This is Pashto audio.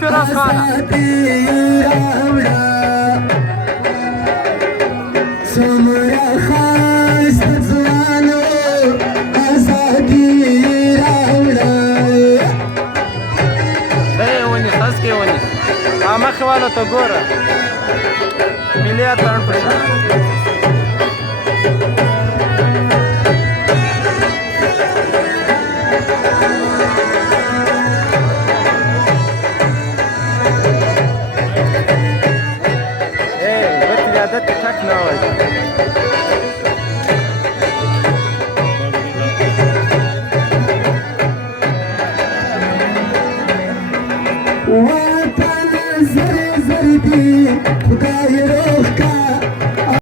فیروز خانه دا یې ونیس هسکې یې ونیس مخې والو ته ګوره ملي اتڼ په شان عادت ټک نه وایي وطن زر زر دی خدای